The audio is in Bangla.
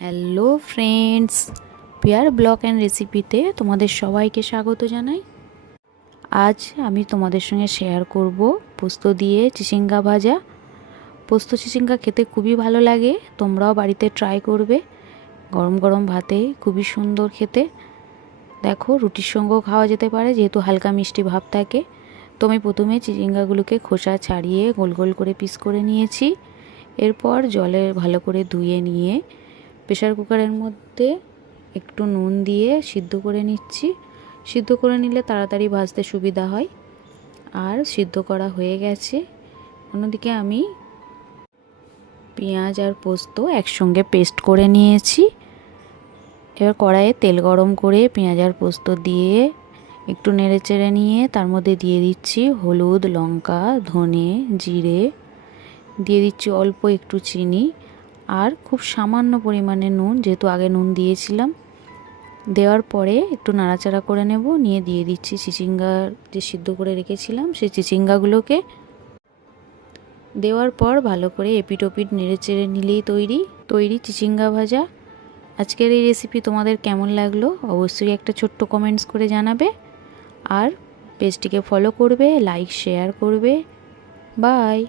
হ্যালো ফ্রেন্ডস, পিয়ার ব্লগ অ্যান্ড রেসিপিতে তোমাদের সবাইকে স্বাগত জানাই। আজ আমি তোমাদের সঙ্গে শেয়ার করব পোস্ত দিয়ে চিচিঙ্গা ভাজা। পোস্ত চিচিঙ্গা খেতে খুবই ভালো লাগে, তোমরাও বাড়িতে ট্রাই করবে। গরম গরম ভাতে খুবই সুন্দর খেতে। দেখো, রুটির সঙ্গেও খাওয়া যেতে পারে, যেহেতু হালকা মিষ্টি ভাব থাকে। তো আমি প্রথমে চিচিঙ্গাগুলোকে খোসা ছাড়িয়ে গোল গোল করে পিস করে নিয়েছি। এরপর জলে ভালো করে ধুয়ে নিয়ে প্রেসার কুকারের মধ্যে একটু নুন দিয়ে সিদ্ধ করে নিচ্ছি। সিদ্ধ করে নিলে তাড়াতাড়ি ভাজতে সুবিধা হয়। আর সিদ্ধ করা হয়ে গেছে। অন্যদিকে আমি পেঁয়াজ আর পোস্ত একসঙ্গে পেস্ট করে নিয়েছি। এবার কড়াইয়ে তেল গরম করে পেঁয়াজ আর পোস্ত দিয়ে একটু নেড়ে চেড়ে নিয়ে তার মধ্যে দিয়ে দিচ্ছি হলুদ, লঙ্কা, ধনে, জিরে, দিয়ে দিচ্ছি অল্প একটু চিনি আর খুব সামান্য পরিমাণে নুন, যেহেতু আগে নুন দিয়েছিলাম। দেওয়ার পরে একটু নাড়াচাড়া করে নেব, নিয়ে দিয়ে দিচ্ছি চিচিঙ্গা যে সিদ্ধ করে রেখেছিলাম সেই চিচিঙ্গাগুলোকে। দেওয়ার পর ভালো করে এপিট ওপিট নেড়ে চেড়ে নিলেই তৈরি চিচিঙ্গা ভাজা। আজকের এই রেসিপি তোমাদের কেমন লাগলো অবশ্যই একটা ছোট্ট কমেন্টস করে জানাবে। আর পেজটিকে ফলো করবে, লাইক শেয়ার করবে। বাই।